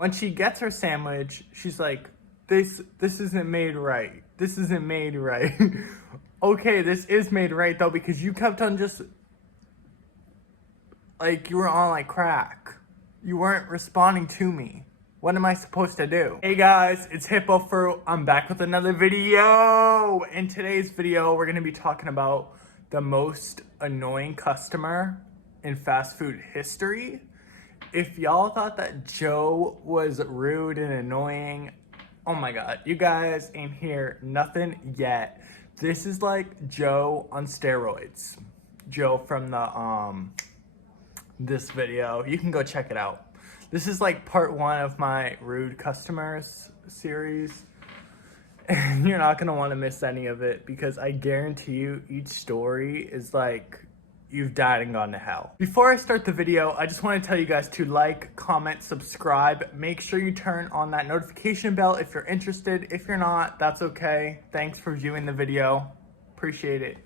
When she gets her sandwich, she's like, this isn't made right. This isn't made right. Okay, this is made right though, because you kept on just, like, you were on like crack. You weren't responding to me. What am I supposed to do? Hey guys, it's Hippo Fruit. I'm back with another video. In today's video, we're gonna be talking about the most annoying customer in fast food history. If y'all thought that Joe was rude and annoying, oh my God, you guys ain't hear nothing yet. This is like Joe on steroids. Joe from the, this video. You can go check it out. This is like part 1 of my rude customers series. And you're not gonna wanna miss any of it because I guarantee you each story is like, you've died and gone to hell. Before I start the video, I just wanna tell you guys to like, comment, subscribe. Make sure you turn on that notification bell if you're interested. If you're not, that's okay. Thanks for viewing the video. Appreciate it.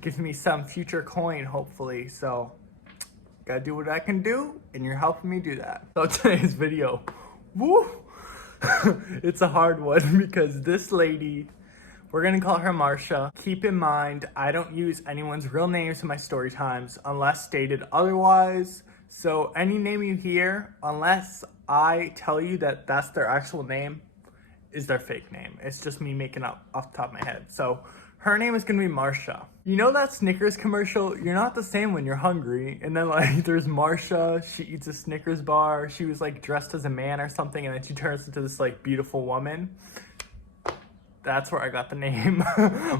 Gives me some future coin, hopefully, so. Gotta do what I can do, and you're helping me do that. So today's video, woo, it's a hard one because this lady, we're gonna call her Marsha. Keep in mind, I don't use anyone's real names in my story times unless stated otherwise. So any name you hear, unless I tell you that that's their actual name, is their fake name. It's just me making up off the top of my head. So her name is gonna be Marsha. You know that Snickers commercial? You're not the same when you're hungry. And then like there's Marsha, she eats a Snickers bar. She was like dressed as a man or something and then she turns into this like beautiful woman. That's where I got the name,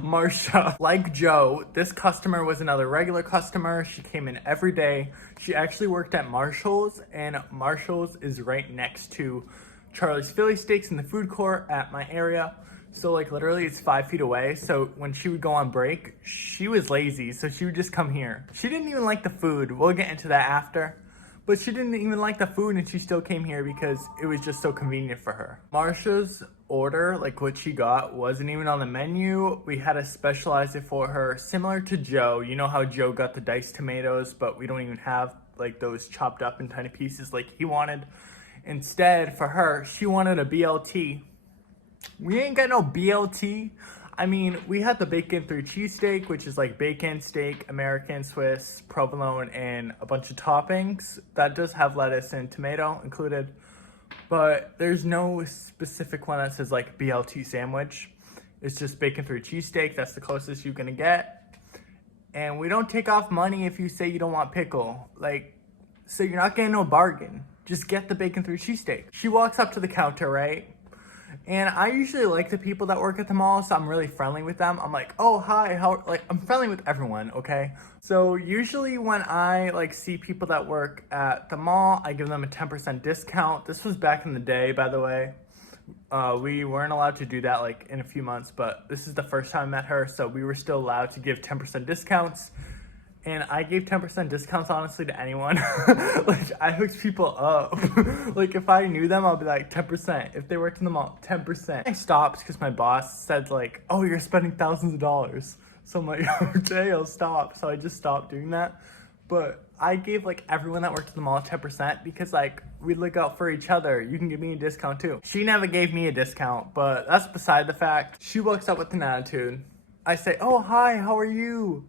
Marsha. Like Joe, this customer was another regular customer. She came in every day. She actually worked at Marshall's, and Marshall's is right next to Charlie's Philly Steaks in the food court at my area. So like literally it's 5 feet away. So when she would go on break, she was lazy. So she would just come here. She didn't even like the food. We'll get into that after. But she didn't even like the food and she still came here because it was just so convenient for her. Marsha's order, like what she got, wasn't even on the menu. We had to specialize it for her, similar to Joe. You know how Joe got the diced tomatoes, but we don't even have like those chopped up in tiny pieces like he wanted. Instead, for her, she wanted a BLT. We ain't got no BLT. I mean, we had the bacon 3 cheesesteak, which is like bacon, steak, American, Swiss, provolone, and a bunch of toppings. That does have lettuce and tomato included, but there's no specific one that says like BLT sandwich. It's just bacon 3 cheesesteak. That's the closest you're gonna get. And we don't take off money if you say you don't want pickle. Like, so you're not getting no bargain. Just get the bacon 3 cheesesteak. She walks up to the counter, right? And I usually like the people that work at the mall, so I'm really friendly with them. I'm like, oh, hi, like, I'm friendly with everyone, okay? So usually when I, like, see people that work at the mall, I give them a 10% discount. This was back in the day, by the way. We weren't allowed to do that, like, in a few months, but this is the first time I met her, so we were still allowed to give 10% discounts. And I gave 10% discounts, honestly, to anyone. Like, I hooked people up. Like, if I knew them, I'll be like, 10%. If they worked in the mall, 10%. I stopped because my boss said, like, oh, you're spending thousands of dollars. So I'm like, okay, I'll stop. So I just stopped doing that. But I gave, like, everyone that worked in the mall 10% because, like, we look out for each other. You can give me a discount, too. She never gave me a discount, but that's beside the fact. She walks up with an attitude. I say, oh, hi, how are you?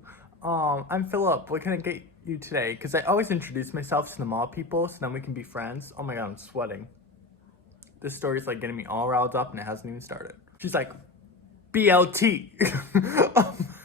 I'm Philip. What can I get you today? Because I always introduce myself to the mall people so then we can be friends. Oh my God, I'm sweating. This story's like getting me all riled up and it hasn't even started. She's like, BLT.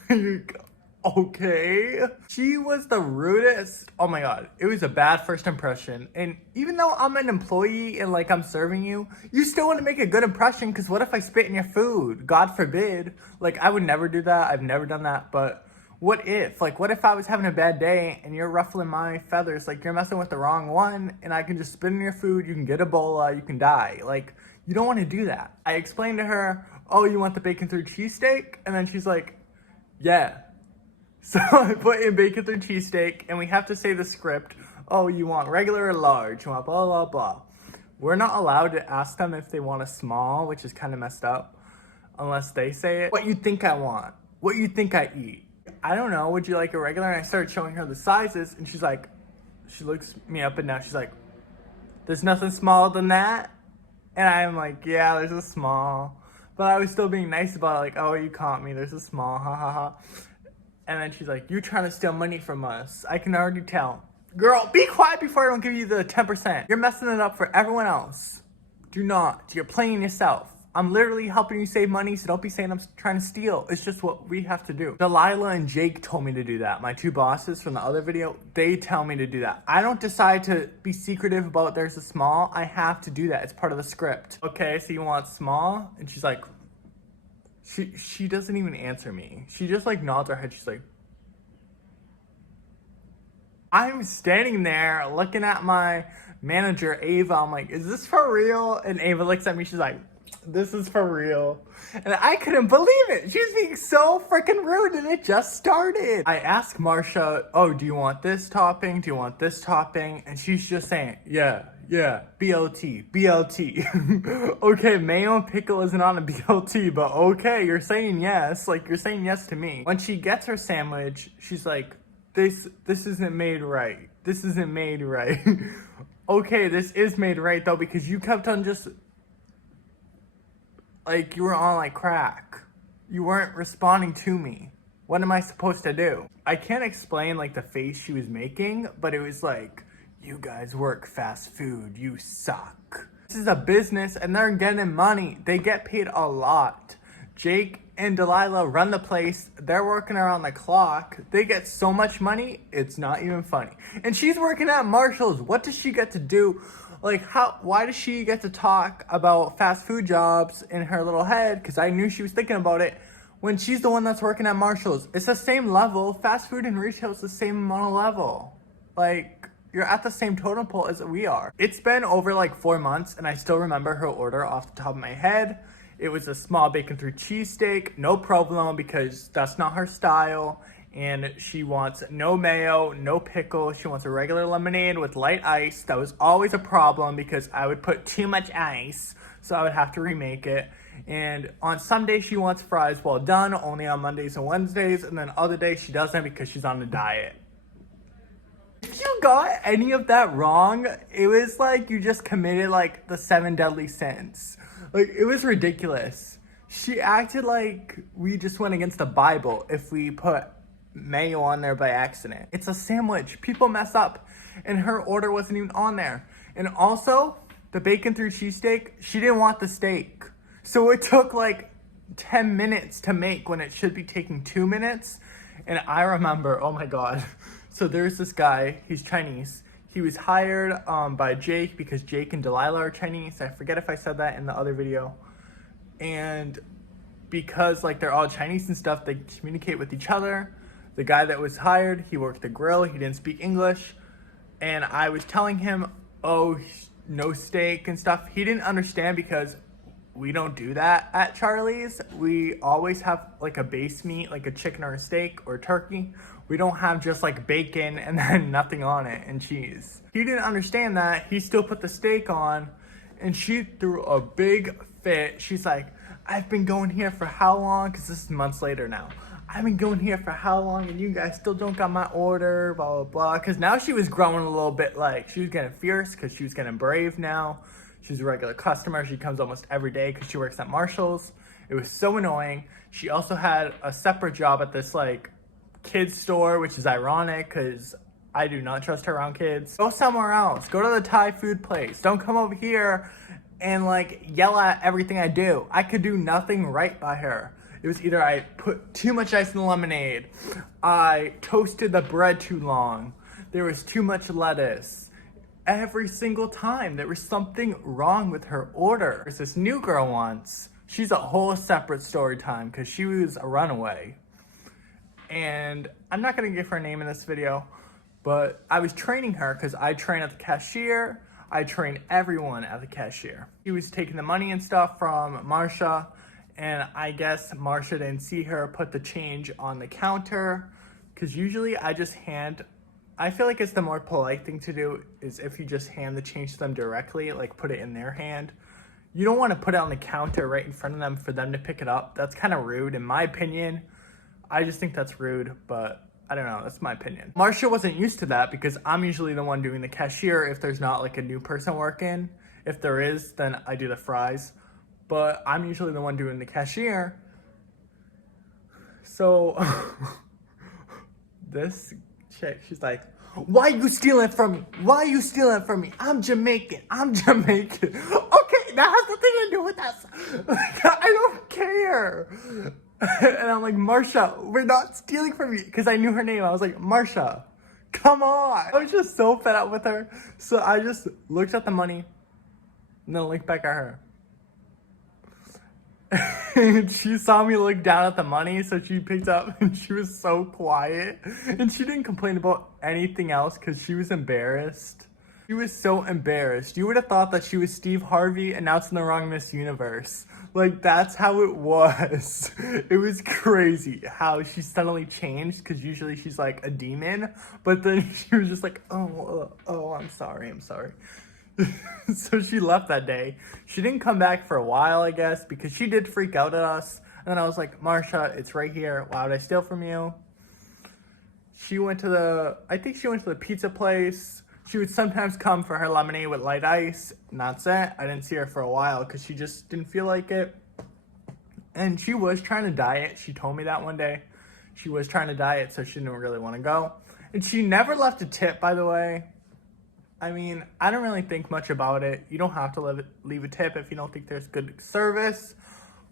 I'm like, okay. She was the rudest. Oh my God, it was a bad first impression. And even though I'm an employee and like I'm serving you, you still want to make a good impression because what if I spit in your food? God forbid. Like I would never do that. I've never done that, but what if I was having a bad day and you're ruffling my feathers, like you're messing with the wrong one and I can just spit in your food, you can get Ebola, you can die. Like, you don't want to do that. I explained to her, oh, you want the bacon 3 cheesesteak? And then she's like, yeah. So I put in bacon 3 cheesesteak and we have to say the script, oh, you want regular or large? You want blah, blah, blah. We're not allowed to ask them if they want a small, which is kind of messed up, unless they say it. What you think I want? What you think I eat? I don't know, would you like a regular? And I started showing her the sizes and she's like, she looks me up and down. She's like, there's nothing smaller than that. And I'm like, yeah, there's a small. But I was still being nice about it, like, oh, you caught me, there's a small, ha ha ha. And then she's like, you're trying to steal money from us. I can already tell. Girl, be quiet before I don't give you the 10%. You're messing it up for everyone else. Do not. You're playing yourself. I'm literally helping you save money, so don't be saying I'm trying to steal. It's just what we have to do. Delilah and Jake told me to do that. My two bosses from the other video, they tell me to do that. I don't decide to be secretive about there's a small. I have to do that. It's part of the script. Okay, so you want small? And she's like, she doesn't even answer me. She just like nods her head. She's like, I'm standing there looking at my manager, Ava. I'm like, is this for real? And Ava looks at me. She's like, this is for real. And I couldn't believe it. She was being so freaking rude and it just started. I asked Marsha, oh, do you want this topping? Do you want this topping? And she's just saying, yeah, BLT, BLT. Okay, mayo and pickle isn't on a BLT, but okay, you're saying yes. Like, you're saying yes to me. When she gets her sandwich, she's like, this isn't made right. This isn't made right. Okay, this is made right though, because you kept on just, like, you were on like crack. You weren't responding to me. What am I supposed to do? I can't explain like the face she was making, but it was like, you guys work fast food, you suck. This is a business and they're getting money. They get paid a lot. Jake and Delilah run the place. They're working around the clock. They get so much money, it's not even funny. And she's working at Marshall's. What does she get to do? Like, why does she get to talk about fast food jobs in her little head? Because I knew she was thinking about it when she's the one that's working at Marshall's. It's the same level. Fast food and retail is the same amount of level. Like, you're at the same totem pole as we are. It's been over like 4 months and I still remember her order off the top of my head. It was a small bacon through cheesesteak, no problem, because that's not her style. And she wants no mayo, no pickle. She wants a regular lemonade with light ice. That was always a problem because I would put too much ice, so I would have to remake it. And on some days she wants fries well done, only on Mondays and Wednesdays, and then other days she doesn't because she's on a diet. If you got any of that wrong, it was like you just committed like the 7 deadly sins. Like, it was ridiculous. She acted like we just went against the Bible if we put mayo on there by accident. It's a sandwich. People mess up. And her order wasn't even on there. And also, the bacon through cheesesteak, she didn't want the steak. So it took like 10 minutes to make when it should be taking 2 minutes. And I remember, oh my God. So there's this guy, he's Chinese. He was hired by Jake because Jake and Delilah are Chinese. I forget if I said that in the other video. And because like they're all Chinese and stuff, they communicate with each other. The guy that was hired, he worked the grill. He didn't speak English. And I was telling him, oh, no steak and stuff. He didn't understand because we don't do that at Charlie's. We always have like a base meat, like a chicken or a steak or turkey. We don't have just like bacon and then nothing on it and cheese. He didn't understand that. He still put the steak on and she threw a big fit. She's like, I've been going here for how long? Because this is months later now. I've been going here for how long and you guys still don't got my order, blah, blah, blah. Because now she was growing a little bit, like she was getting fierce because she was getting brave now. She's a regular customer. She comes almost every day because she works at Marshall's. It was so annoying. She also had a separate job at this like kids store, which is ironic because I do not trust her around kids. Go somewhere else. Go to the Thai food place. Don't come over here and like yell at everything I do. I could do nothing right by her. It was either I put too much ice in the lemonade, I toasted the bread too long, there was too much lettuce. Every single time there was something wrong with her order. There's this new girl once. She's a whole separate story time because she was a runaway. And I'm not gonna give her name in this video, but I was training her because I train at the cashier. I train everyone at the cashier. She was taking the money and stuff from Marsha, and I guess Marsha didn't see her put the change on the counter because usually I just hand, I feel like it's the more polite thing to do is if you just hand the change to them directly, like put it in their hand. You don't want to put it on the counter right in front of them for them to pick it up. That's kind of rude in my opinion. I just think that's rude, but I don't know, that's my opinion. Marsha wasn't used to that because I'm usually the one doing the cashier if there's not like a new person working. If there is, then I do the fries. But I'm usually the one doing the cashier. So this chick, she's like, why you stealing from me? Why you stealing from me? I'm Jamaican. I'm Jamaican. Okay, that has nothing to do with us. Like, I don't care. And I'm like, Marsha, we're not stealing from you. Because I knew her name. I was like, Marsha, come on. I was just so fed up with her. So I just looked at the money and then looked back at her. And she saw me look down at the money, so she picked up and she was so quiet. And she didn't complain about anything else because she was embarrassed. She was so embarrassed. You would have thought that she was Steve Harvey announcing the wrong Miss Universe. Like, that's how it was. It was crazy how she suddenly changed, because usually she's like a demon. But then she was just like, oh, I'm sorry. So she left that day. She didn't come back for a while, I guess, because she did freak out at us. And then I was like, Marsha, it's right here. Why would I steal from you? I think she went to the pizza place. She would sometimes come for her lemonade with light ice. And that's it. I didn't see her for a while because she just didn't feel like it. And she was trying to diet. She told me that one day. She was trying to diet, so she didn't really want to go. And she never left a tip, by the way. I mean, I don't really think much about it. You don't have to leave a tip if you don't think there's good service.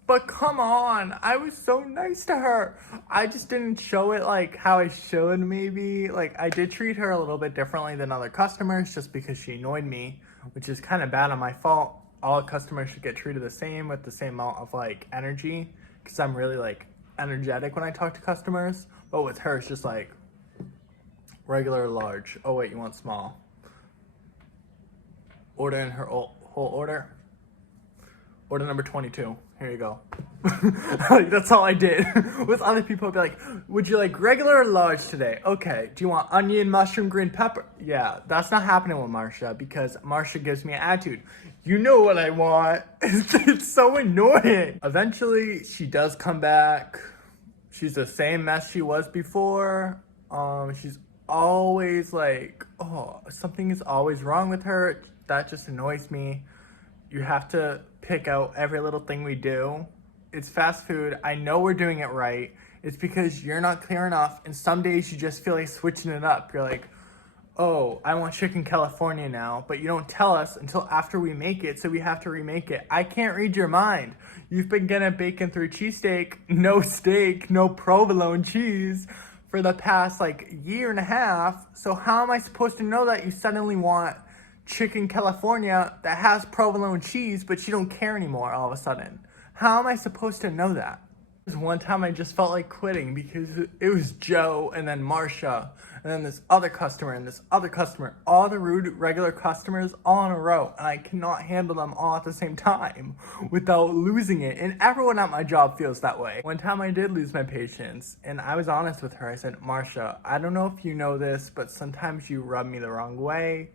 But come on, I was so nice to her. I just didn't show it like how I should, maybe. Like, I did treat her a little bit differently than other customers just because she annoyed me, which is kind of bad on my fault. All customers should get treated the same with the same amount of like energy, because I'm really like energetic when I talk to customers. But with her, it's just like regular or large. Oh wait, you want small. Order in her whole order. Order number 22. Here you go. Like, that's all I did. With other people, I'd be like, would you like regular or large today? Okay. Do you want onion, mushroom, green pepper? Yeah, that's not happening with Marsha, because Marsha gives me an attitude. You know what I want. It's so annoying. Eventually, she does come back. She's the same mess she was before. She's always like, oh, something is always wrong with her. That just annoys me. You have to pick out every little thing we do. It's fast food. I know we're doing it right. It's because you're not clear enough, and some days you just feel like switching it up. You're like, oh, I want chicken California now, but you don't tell us until after we make it, so we have to remake it. I can't read your mind. You've been getting bacon through cheesesteak, no steak, no provolone cheese for the past like year and a half. So how am I supposed to know that you suddenly want chicken California that has provolone cheese, but you don't care anymore all of a sudden? How am I supposed to know that? One time I just felt like quitting because it was Joe and then Marsha and then this other customer and this other customer, all the rude regular customers all in a row, and I cannot handle them all at the same time without losing it. And everyone at my job feels that way. One time I did lose my patience, and I was honest with her. I said, Marsha, I don't know if you know this, but sometimes you rub me the wrong way.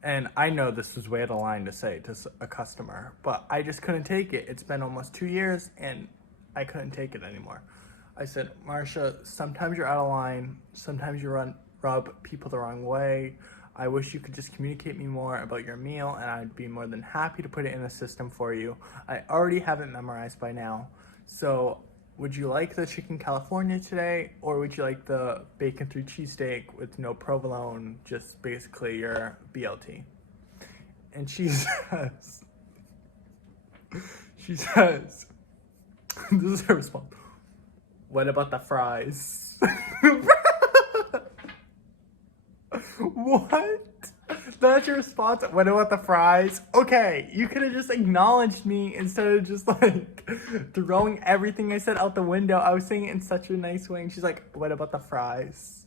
And I know this was way out of line to say to a customer, but I just couldn't take it. It's been almost 2 years and I couldn't take it anymore. I said, Marsha, sometimes you're out of line. Sometimes you rub people the wrong way. I wish you could just communicate me more about your meal, and I'd be more than happy to put it in the system for you. I already have it memorized by now. So would you like the chicken California today, or would you like the bacon through cheesesteak with no provolone, just basically your BLT? And she says, this is her response, what about the fries? What? That's your response? What about the fries? Okay, you could have just acknowledged me instead of just like throwing everything I said out the window. I was saying it in such a nice way, and she's like, what about the fries?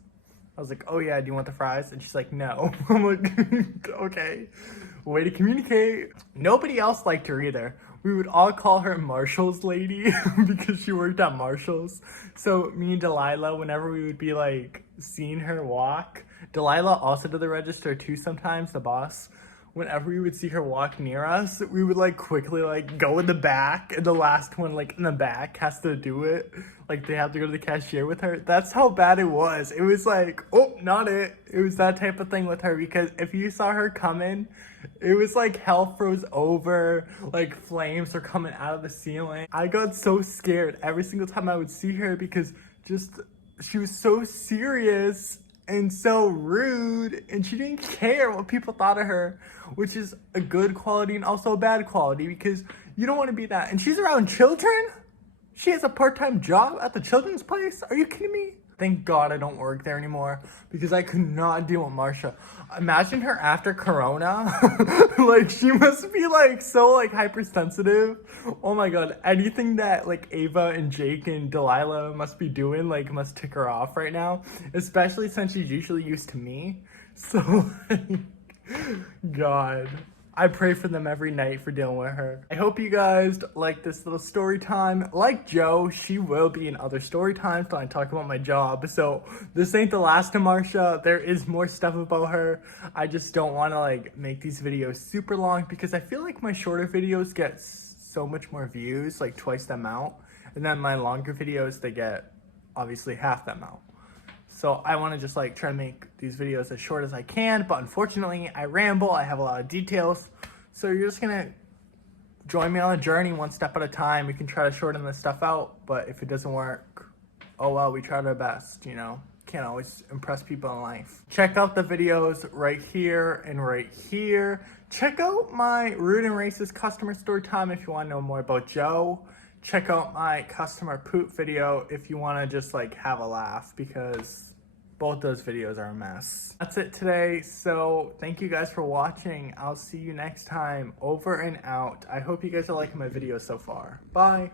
I was like, oh yeah, do you want the fries? And she's like, no. I'm like, okay, way to communicate. Nobody else liked her either. We would all call her Marshall's lady because she worked at Marshall's. So me and Delilah, whenever we would be like seeing her walk, Delilah also did the register too sometimes, the boss. whenever we would see her walk near us, we would like quickly like go in the back, and the last one like in the back has to do it. Like they have to go to the cashier with her. That's how bad it was. It was like, oh, not it. It was that type of thing with her, because if you saw her coming, it was like hell froze over, like flames are coming out of the ceiling. I got so scared every single time I would see her, because just she was so serious and so rude, and she didn't care what people thought of her, which is a good quality and also a bad quality, because you don't want to be that. And she's around children? She has a part-time job at the children's place? Are you kidding me? Thank God I don't work there anymore, because I could not deal with Marsha. Imagine her after Corona. Like, she must be like so like hypersensitive. Oh my God, anything that like Ava and Jake and Delilah must be doing like must tick her off right now, especially since she's usually used to me. So like, God, I pray for them every night for dealing with her. I hope you guys like this little story time. Like Joe, she will be in other story times when I talk about my job. So this ain't the last of Marsha. There is more stuff about her. I just don't want to like make these videos super long, because I feel like my shorter videos get so much more views, like twice the amount. And then my longer videos, they get obviously half the amount. So I want to just like try to make these videos as short as I can, but unfortunately I ramble, I have a lot of details. So you're just going to join me on a journey one step at a time. We can try to shorten this stuff out, but if it doesn't work, oh well, we tried our best, you know. Can't always impress people in life. Check out the videos right here and right here. Check out my Rude and Racist customer story time if you want to know more about Joe. Check out my customer poop video if you want to just like have a laugh, because both those videos are a mess. That's it today. So thank you guys for watching. I'll see you next time. Over and out. I hope you guys are liking my videos so far. Bye.